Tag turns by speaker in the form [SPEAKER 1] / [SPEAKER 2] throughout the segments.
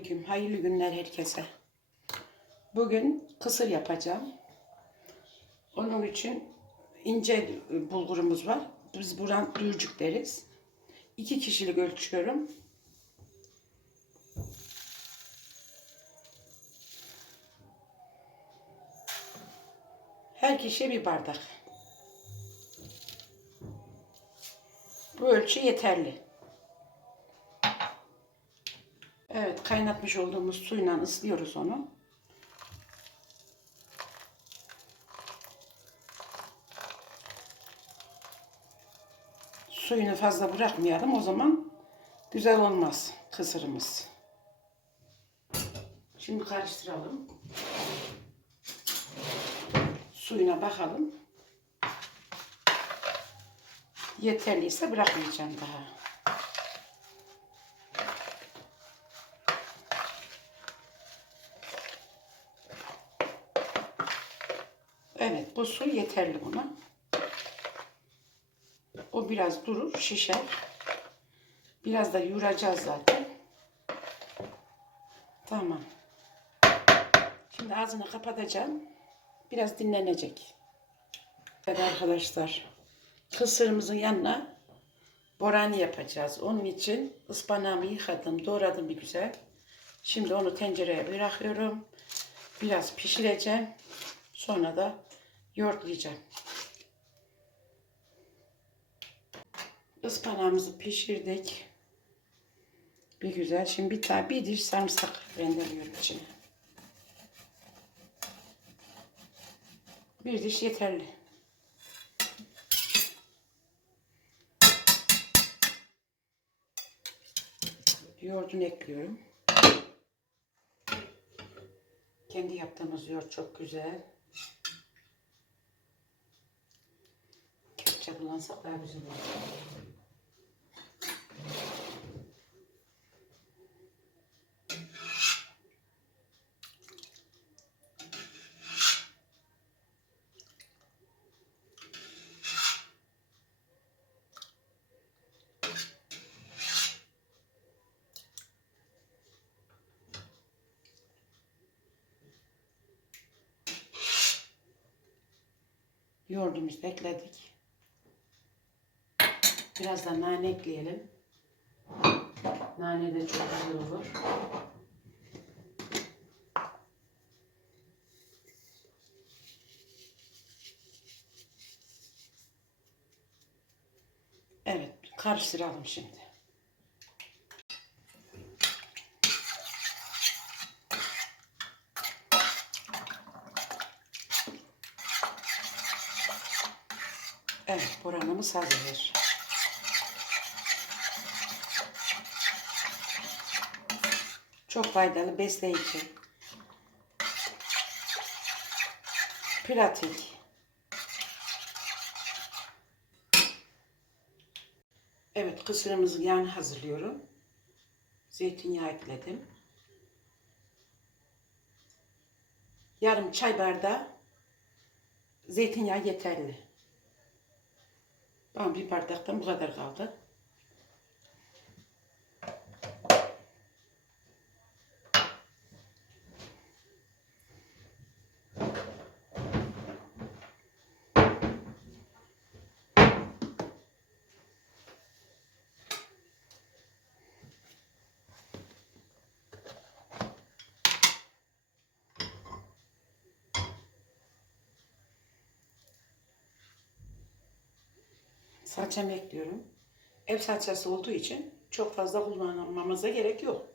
[SPEAKER 1] Selamünaleyküm. Hayırlı günler herkese. Bugün kısır yapacağım. Onun için ince bulgurumuz var. Biz buran dürcük deriz. İki kişilik ölçüyorum. Her kişiye bir bardak. Bu ölçü yeterli. Kaynatmış olduğumuz suyla ıslıyoruz onu. Suyunu fazla bırakmayalım o zaman güzel olmaz kısırımız. Şimdi karıştıralım. Suyuna bakalım. Yeterliyse bırakmayacağım daha. Evet bu su yeterli buna. O biraz durur şişer. Biraz da yoğuracağız zaten. Tamam. Şimdi ağzını kapatacağım. Biraz dinlenecek. Evet arkadaşlar. Kısırımızın yanına borani yapacağız. Onun için ıspanağımı yıkadım, doğradım bir güzel. Şimdi onu tencereye bırakıyorum. Biraz pişireceğim. Sonra da yoğurtlayacağım. Ispanağımızı pişirdik. Bir güzel. Şimdi bir tane bir diş sarımsak rendeliyorum içine. Bir diş yeterli. Yoğurdunu ekliyorum. Kendi yaptığımız yoğurt çok güzel. Kullansak daha güzel olur. Yoğurdumuzu ekledik. Biraz da nane ekleyelim. Nane de çok güzel olur. Evet, karıştıralım şimdi. Evet, buranımız hazır. Çok faydalı, besleyici. Pratik. Evet, kısırımızı yani hazırlıyorum. Zeytinyağı ekledim. Yarım çay bardağı zeytinyağı yeterli. Bana bir bardaktan bu kadar kaldı. Salçamı ekliyorum. Ev salçası olduğu için çok fazla kullanmamıza gerek yok.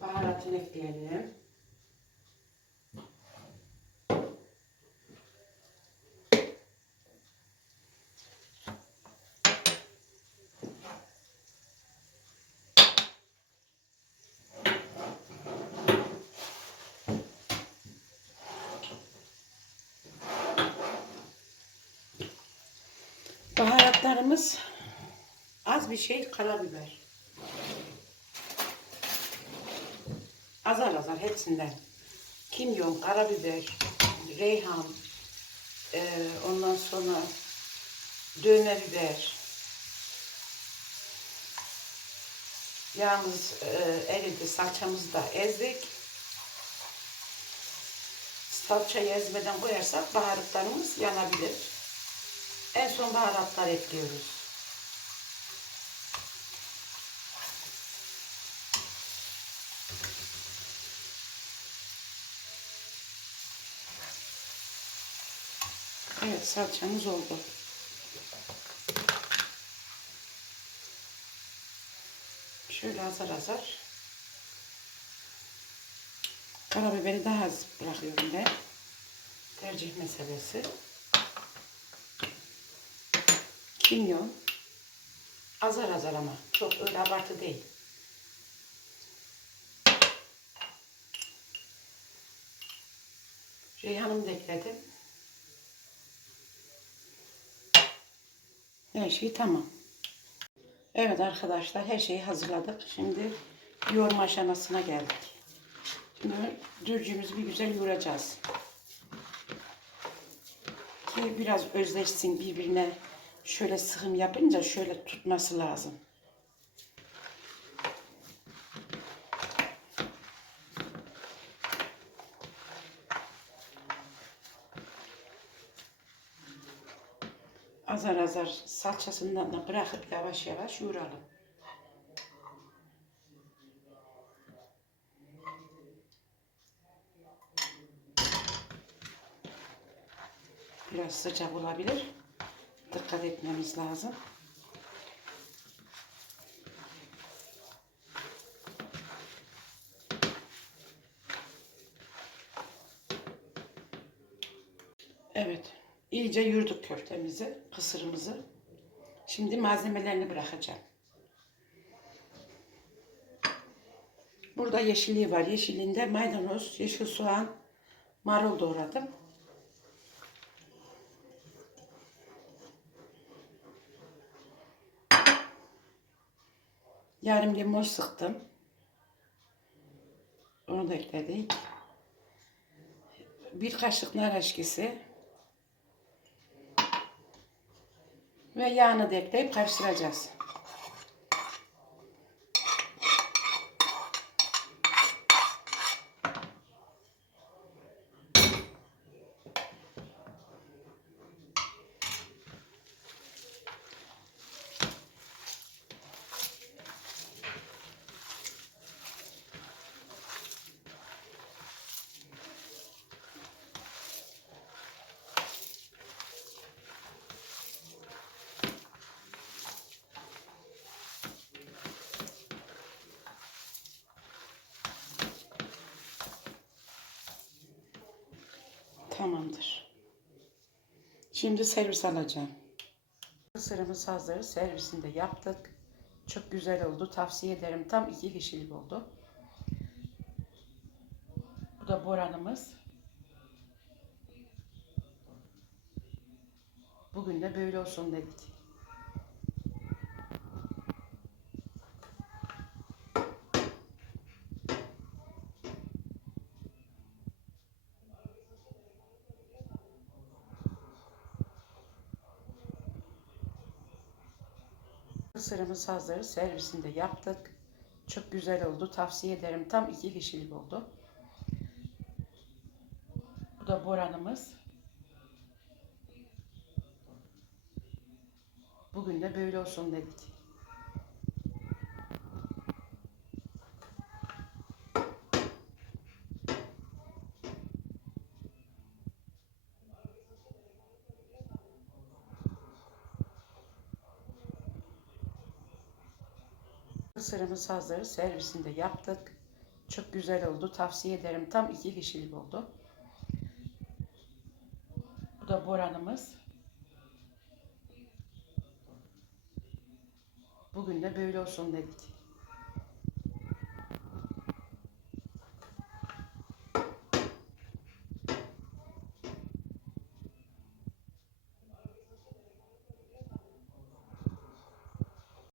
[SPEAKER 1] Baharatını ekleyelim. Reyhanımız az bir şey karabiber. Azar azar hepsinden. Kimyon, karabiber, reyhan, eee, ondan sonra dövme biber. Yağımız eee, eridi, salçamızı da ezdik. Salçayı ezmeden koyarsak baharatlarımız yanabilir. En son baharatlar ekliyoruz. Evet salçamız oldu. Şöyle azar azar. Karabiberi daha az bırakıyorum ben. Tercih meselesi. Kimyon. Azar azar ama. Çok öyle abartı değil. Reyhanımı da ekledim. Her şey tamam. Evet arkadaşlar her şeyi hazırladık. Şimdi yoğurma aşamasına geldik. Şimdi dürcümüzü bir güzel yoğuracağız. Ki biraz özleşsin birbirine şöyle sıkım yapınca şöyle tutması lazım. Azar azar salçasından da bırakıp yavaş yavaş yoğuralım. Biraz sıcak olabilir. Dikkat etmemiz lazım. Evet. iyice yurduk köftemizi, kısırımızı. Şimdi malzemelerini bırakacağım. Burada yeşilliği var. Yeşilliğinde maydanoz, yeşil soğan, marul doğradım. Yarım limon sıktım. Onu da ekledik. Bir kaşık nar eşkisi. Ve yağını da ekleyip karıştıracağız. Tamamdır. Şimdi servis alacağım. Mısırımız hazır. Servisini de yaptık. Çok güzel oldu. Tavsiye ederim. Tam iki kişilik oldu. Bu da boranımız. Bugün de böyle olsun dedik. Mısırımız hazır. Servisini de yaptık. Çok güzel oldu. Tavsiye ederim. Tam iki kişilik oldu. Bu da boranımız. Bugün de böyle olsun dedik. Mısırımız hazır. Servisini de yaptık. Çok güzel oldu. Tavsiye ederim. Tam iki kişilik oldu. Bu da boranımız. Bugün de böyle olsun dedik.